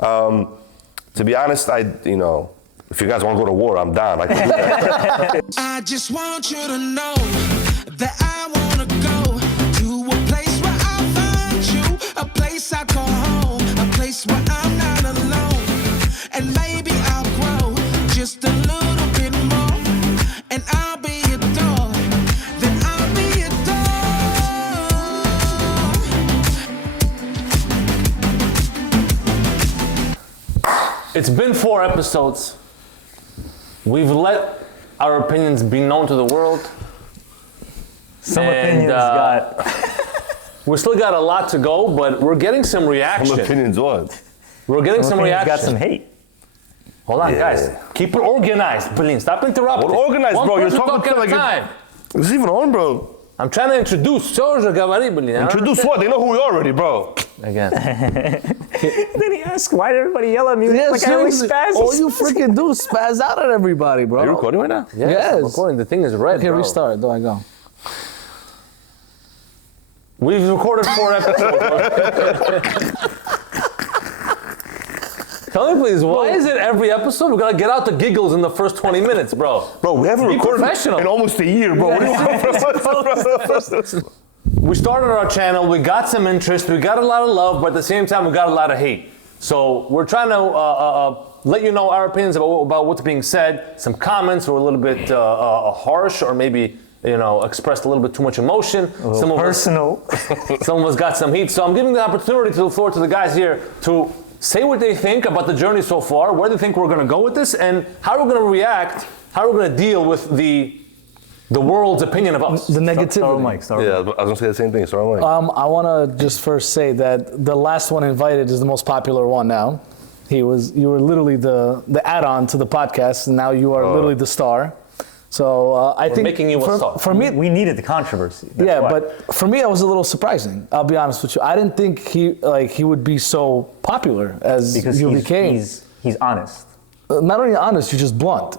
To be honest, if you guys want to go to war, I'm down. I can do that. I just want you to know that I want to go to a place where I find you, a place I call home, a place where I'm not alone. And maybe I'll grow just a little bit more, and I'll be your dog, then I'll be your dog. It's been 4 episodes. We've let our opinions be known to the world. Some opinions got... We still got a lot to go, but we're getting some reaction. Some opinions what? We're getting some reaction. got some hate. Hold on, guys. Keep it organized, please. Stop interrupting. What organized, One bro? You're person talking at like a time. It's even on, bro. I'm trying to introduce. Introduce what? They know who we are already, bro. Again. Then he asked, why did everybody yell at me? Yeah, like I always spaz. All you freaking do is spaz out at everybody, bro. Are you recording right now? Yes. I'm recording. The thing is red, Okay, bro. restart. Do I go? We've recorded 4 episodes. Tell me, please, why is it every episode we gotta get out the giggles in the first 20 minutes, bro? Bro, we haven't Be recorded professional. in almost a year, bro. We started our channel, we got some interest, we got a lot of love, but at the same time, we got a lot of hate. So we're trying to let you know our opinions about what's being said. Some comments were a little bit harsh, or maybe expressed a little bit too much emotion. Some of personal. Some of us got some heat. So I'm giving the opportunity to the floor to the guys here to say what they think about the journey so far, where they think we're going to go with this, and how we're going to react, how we're going to deal with the world's opinion of us. The negativity. Yeah, I was going to say the same thing. Sorry, Mike. I want to just first say that the last one invited is the most popular one now. You were literally the add-on to the podcast, and now you are literally the star. So I think making you a star. For me, we needed the controversy. That's why. But for me, it was a little surprising. I'll be honest with you. I didn't think he would be so popular as you became. He's honest. Not only honest, you're just blunt.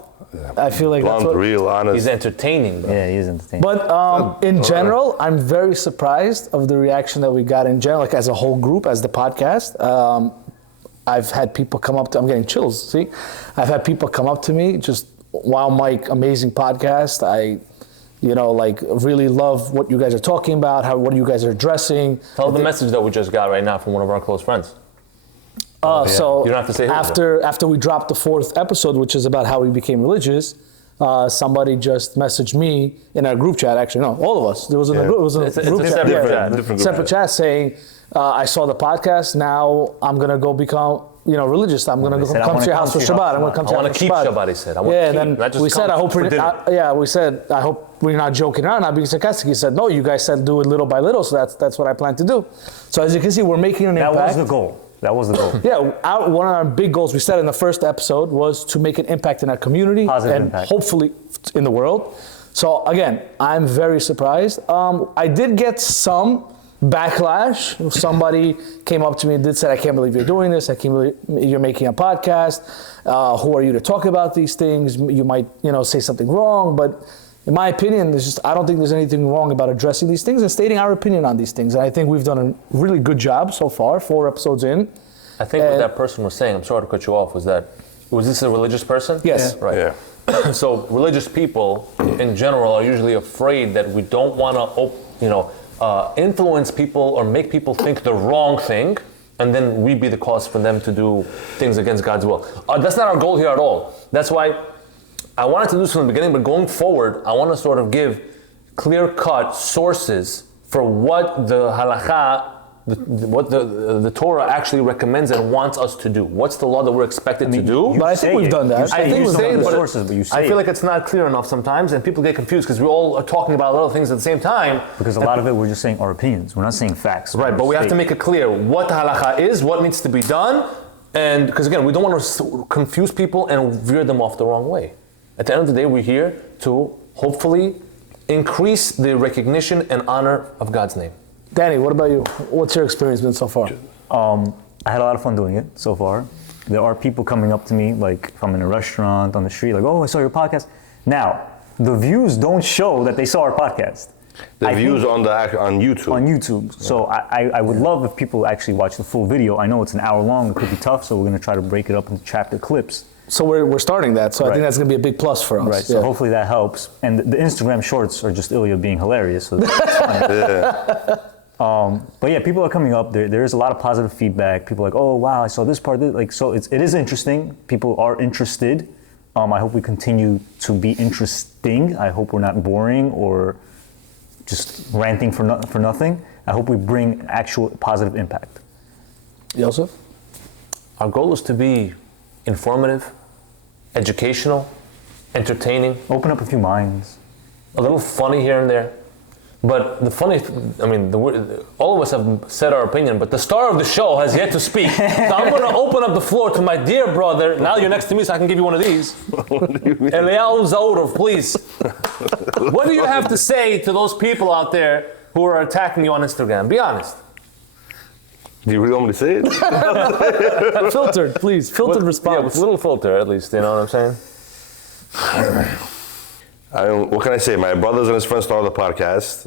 I feel like Blunt, that's what, real, honest. He's entertaining, though. Yeah, he is entertaining. But in general, I'm very surprised of the reaction that we got in general, like as a whole group, as the podcast. I've had people come up to, I'm getting chills, see? I've had people come up to me just, wow, Mike, amazing podcast. I really love what you guys are talking about, what you guys are addressing. Tell the message that we just got right now from one of our close friends. So you don't have to say who. after we dropped the 4th episode, which is about how we became religious, somebody just messaged me in our group chat. Actually, no, all of us. There was a group. It was a group chat. Different group separate chat. chat saying, "I saw the podcast. Now I'm gonna go become religious. I'm gonna come to your house for Shabbat. I'm gonna come to your house for Shabbat." I want to keep Shabbat. He said. And then we said, "I hope I hope we're not joking around, not being sarcastic." He said, "No, you guys said do it little by little, so that's what I plan to do." So as you can see, we're making an impact. That was the goal. Yeah, one of our big goals we said in the first episode was to make an impact in our community Positive and impact. hopefully in the world. So again, I'm very surprised. I did get some backlash. Somebody came up to me and did say, "I can't believe you're doing this. I can't believe you're making a podcast. Who are you to talk about these things? You might, say something wrong." But in my opinion, I don't think there's anything wrong about addressing these things and stating our opinion on these things. And I think we've done a really good job so far, 4 episodes in. I think what that person was saying, I'm sorry to cut you off, was this a religious person? Yes. Yeah. Right. Yeah. So religious people in general are usually afraid that we don't want to, influence people or make people think the wrong thing, and then we be the cause for them to do things against God's will. That's not our goal here at all. That's why I wanted to do this from the beginning, but going forward, I want to sort of give clear-cut sources for what the halakha, what the Torah actually recommends and wants us to do. What's the law that we're expected to do? But I think we've done that. I think we've done the it, sources, but you say I feel like it's not clear enough sometimes, and people get confused because we all are talking about a lot of things at the same time. Because a lot of it, we're just saying our opinions. We're not saying facts. Right, but we have to make it clear what the halakha is, what needs to be done, and because again, we don't want to confuse people and veer them off the wrong way. At the end of the day, we're here to hopefully increase the recognition and honor of God's name. Danny, what about you? What's your experience been so far? I had a lot of fun doing it so far. There are people coming up to me, like if I'm in a restaurant, on the street, like, "Oh, I saw your podcast." Now, the views don't show that they saw our podcast. The I views think- on YouTube. on YouTube. So I would love if people actually watch the full video. I know it's an hour long, it could be tough, so we're going to try to break it up into chapter clips. So we're starting that. So I think Right. that's going to be a big plus for us. Right, so hopefully that helps. And the Instagram shorts are just Ilya being hilarious. So that's fine. But yeah, people are coming up. There is a lot of positive feedback. People are like, oh wow, I saw this part. Like, so it is interesting. People are interested. I hope we continue to be interesting. I hope we're not boring or just ranting for nothing. I hope we bring actual positive impact. Yosef? Our goal is to be informative, educational, entertaining, Open up a few minds. a little funny here and there. But the funny, all of us have said our opinion, but the star of the show has yet to speak. So I'm going to open up the floor to my dear brother. Now you're next to me, so I can give you one of these. Ilya Zaurov, please. What do you have to say to those people out there who are attacking you on Instagram? Be honest. Do you really want me to say it? Filtered, please. Filtered Yeah, response. with a little filter at least, you know what I'm saying? What can I say? My brothers and his friends started the podcast.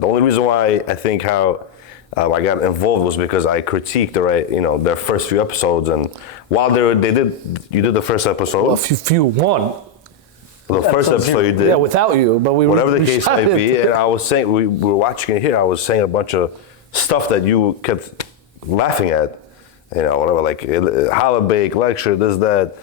The only reason why I think how I got involved was because I critiqued their first few episodes, and while you did the first episode, Well, if you won. the first episode you did, Yeah, without you, but we whatever the we case shot might be, it. and I was saying we were watching it here. I was saying a bunch of stuff that you kept laughing at, whatever, like halibake lecture, this, that.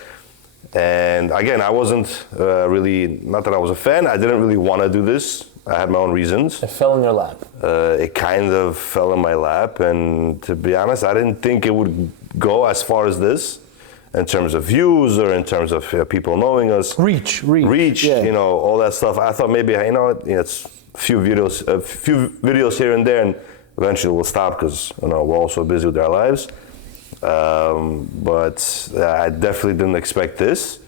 And again, I wasn't really, not that I was a fan, I didn't really want to do this. I had my own reasons. It fell in your lap. It kind of fell in my lap, and to be honest, I didn't think it would go as far as this in terms of views or in terms of people knowing us. Reach. Yeah. All that stuff. I thought maybe, it's a few videos here and there, and eventually we'll stop because we're all so busy with our lives. But I definitely didn't expect this.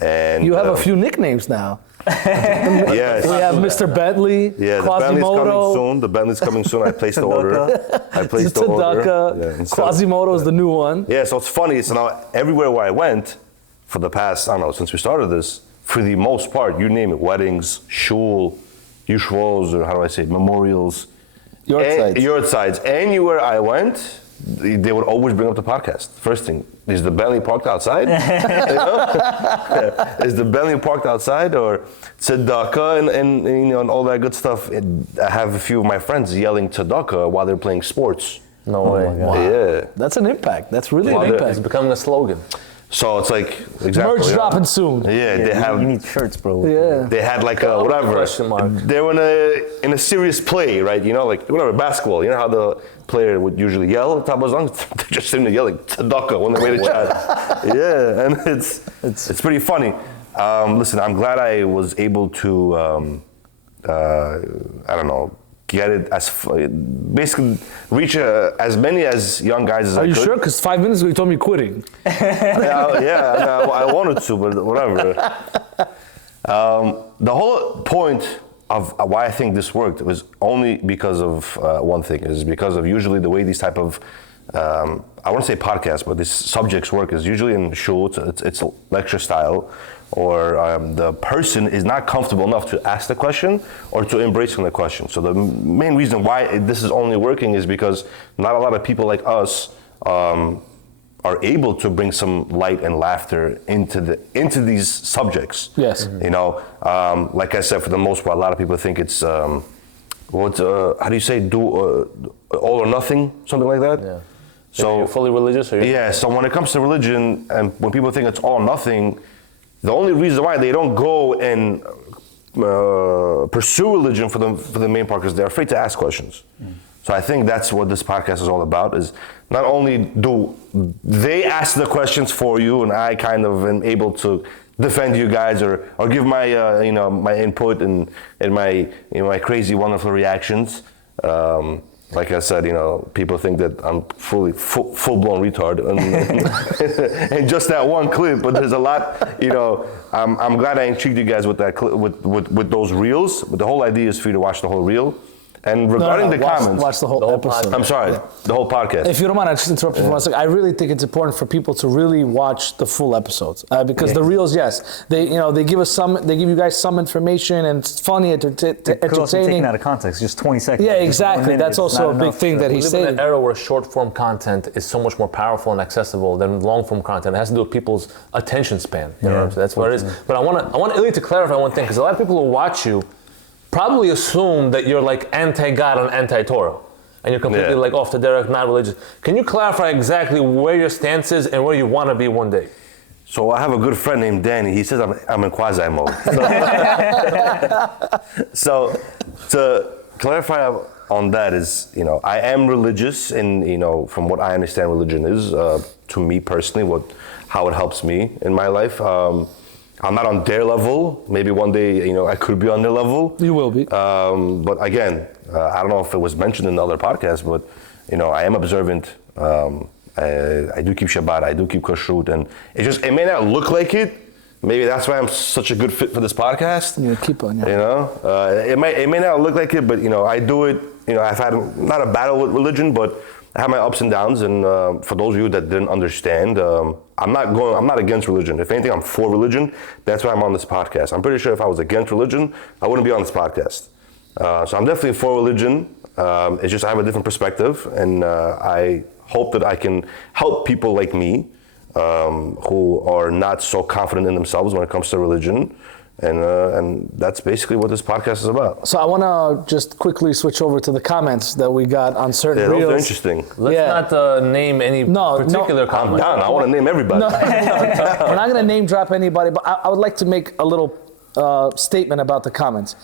And You have a few nicknames now. yes. We have Mr. Bentley, Yeah, the Bentley's coming Quasimodo, soon. The Bentley's coming soon. I placed the order. I placed the order. Tzedakah, Yeah, Quasimodo is the new one. Yeah, so it's funny. So now everywhere where I went for the past, since we started this, for the most part, you name it, weddings, shul, yeshivos, or how do I say it, memorials. Yortsides. Anywhere I went, they would always bring up the podcast. First thing, is the Bentley parked outside? Is the Bentley parked outside, or tzedakah and all that good stuff? I have a few of my friends yelling tzedakah while they're playing sports. No way. Wow. Yeah. That's an impact. That's really an It's impact. becoming a slogan. So it's like exactly. Merch dropping soon. Yeah, they You have. need shirts, bro. Yeah. They had like a whatever. Question mark. They were in a serious play, right? Like whatever, basketball. You know how the player would usually yell at the top of his lungs? They're just sitting there yelling tzedakah when they made a chat. Yeah, and it's pretty funny. Listen, I'm glad I was able to get it basically reach as many as young guys as I Are could. you sure? Because 5 minutes ago you told me quitting. I wanted to, but whatever. The whole point of why I think this worked was only because of one thing, is because of usually the way these type of, I wouldn't say podcasts, but these subjects work is usually in shul, it's a lecture style, or the person is not comfortable enough to ask the question or to embrace the question. So the main reason why this is only working is because not a lot of people like us are able to bring some light and laughter into these subjects. Yes. Like I said, for the most part, a lot of people think it's how do you say, all or nothing, something like that. Yeah. So you're fully religious, or yeah. So when it comes to religion, and when people think it's all or nothing, the only reason why they don't go and pursue religion for the main part is they're afraid to ask questions. So I think that's what this podcast is all about, is not only do they ask the questions for you and I kind of am able to defend you guys or give my my input and my my crazy wonderful reactions. Like I said, people think that I'm full-blown retard, and just that one clip. But there's a lot, I'm glad I intrigued you guys with that with those reels. But the whole idea is for you to watch the whole reel, And regarding the comments, watch the whole episode. I'm sorry, the whole podcast. If you don't mind, I just interrupt you for 1 second. I really think it's important for people to really watch the full episodes because the reels, yes, they give you guys some information and it's funny, Could also entertaining. taken out of context, just 20 seconds. Yeah, just 1 exactly. minute, That's it's also not a big enough thing that he We live in said. an era where short form content is so much more powerful and accessible than long form content. It has to do with people's attention span. You know, so that's what it is. But I want Ilya to clarify one thing because a lot of people who watch you probably assume that you're like anti-God and anti-Torah. And you're completely like off the derech, not religious. Can you clarify exactly where your stance is and where you want to be one day? So I have a good friend named Danny. He says I'm in quasi mode. So to clarify on that is, I am religious, and from what I understand, religion is to me personally, how it helps me in my life. I'm not on their level. Maybe one day, I could be on their level. You will be. But again, I don't know if it was mentioned in the other podcast, but I am observant. I do keep Shabbat. I do keep kashrut, and it may not look like it. Maybe that's why I'm such a good fit for this podcast. Yeah, keep on. It may not look like it, but I do it. I've had not a battle with religion, but I have my ups and downs. And for those of you that didn't understand, I'm not against religion. If anything, I'm for religion. That's why I'm on this podcast. I'm pretty sure if I was against religion, I wouldn't be on this podcast. So I'm definitely for religion. It's just I have a different perspective, and I hope that I can help people like me who are not so confident in themselves when it comes to religion. And that's basically what this podcast is about. So I want to just quickly switch over to the comments that we got on certain reels. Those are interesting. Let's not name any particular I'm comment. down. I want to name everybody. We're not going to name drop anybody, but I would like to make a little statement about the comments.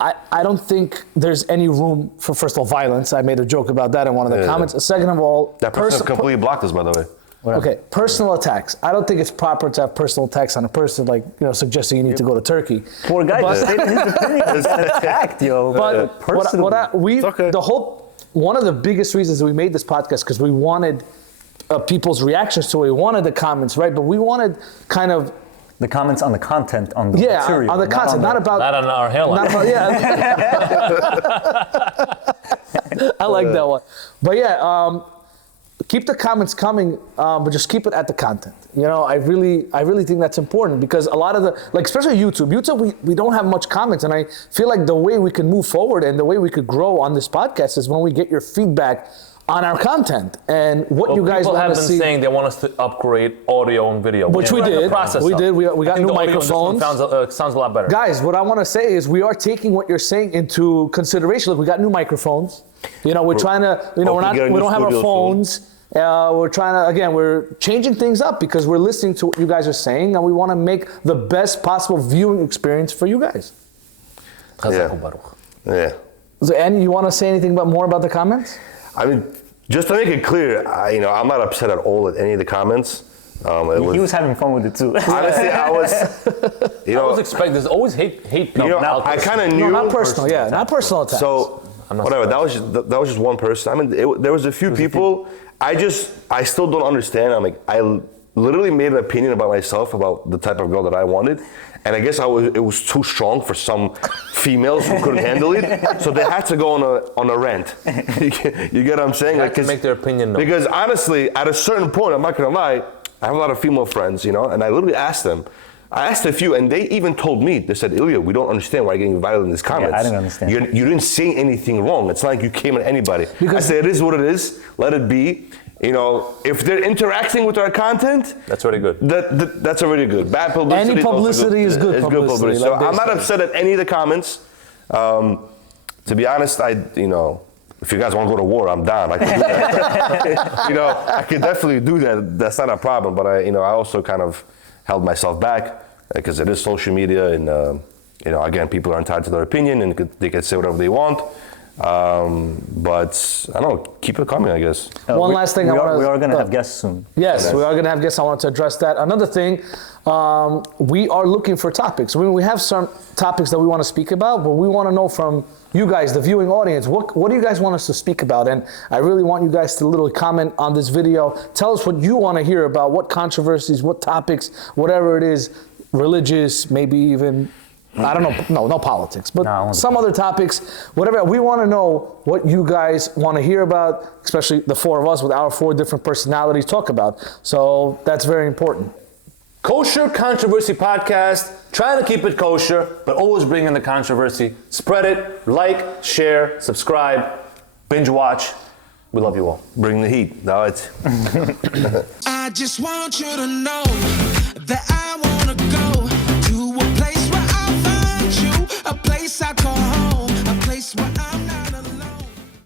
I don't think there's any room for, first of all, violence. I made a joke about that in one of the comments. Second of all, That person completely blocked us, by the way. Okay, personal attacks. I don't think it's proper to have personal attacks on a person, like suggesting you need to go to Turkey. Poor guy just stated his opinion. He got attacked, yo. But personally. One of the biggest reasons we made this podcast because we wanted people's reactions to it. We wanted the comments, right? But we wanted kind of the comments on the content, on the material. On the content, not on our hairline. I like that one. But keep the comments coming, but just keep it at the content. I really think that's important because a lot of especially YouTube, we don't have much comments, and I feel like the way we can move forward and the way we could grow on this podcast is when we get your feedback on our content and what you guys want to see. People have been saying they want us to upgrade audio and video, which we did. We got new microphones. Sounds a lot better. Guys, what I want to say is we are taking what you're saying into consideration. Look, we got new microphones. We're trying to. We don't have our phones. We're changing things up because we're listening to what you guys are saying and we want to make the best possible viewing experience for you guys. Yeah. So, Andy, you want to say anything more about the comments? I mean, just to make it clear, I'm not upset at all at any of the comments. He was having fun with it too. Honestly, I was expecting. There's always hate people. I kind of knew. No, not personal. Not personal attacks. So whatever. That was just one person. I mean, there was a few people. I still don't understand. I literally made an opinion about myself about the type of girl that I wanted, and I guess it was too strong for some females who couldn't handle it, so they had to go on a rant. You get what I'm saying? They had to make their opinion known. Because honestly, at a certain point, I'm not gonna lie, I have a lot of female friends, and I literally asked them. I asked a few, and they even told me, they said, Ilya, we don't understand why you're getting violent in these comments. Yeah, I didn't understand. You didn't say anything wrong. It's not like you came at anybody. I said, it is what it is. Let it be. If they're interacting with our content, that's already good. That's already good. Bad publicity. Any publicity is good. It's good publicity. So I'm not upset at any of the comments. To be honest, if you guys want to go to war, I'm down. I can do that. I could definitely do that. That's not a problem. But I also kind of held myself back because it is social media, and again, people are entitled to their opinion, and they can say whatever they want. But I don't know, keep it coming, I guess. One last thing we are going to have guests soon. Yes, we are going to have guests. I want to address that. Another thing, we are looking for topics. We have some topics that we want to speak about, but we want to know from you guys, the viewing audience, what do you guys want us to speak about? And I really want you guys to literally comment on this video. Tell us what you want to hear about, what controversies, what topics, whatever it is, religious, maybe even I don't know, no politics, but No, some other topics, whatever. We want to know what you guys want to hear about, especially the four of us with our 4 different personalities talk about. So that's very important. Kosher Controversy Podcast, trying to keep it kosher, but always bring in the controversy. Spread it, like, share, subscribe, binge watch. We love you all. Bring the heat. Now it's. I just want you to know that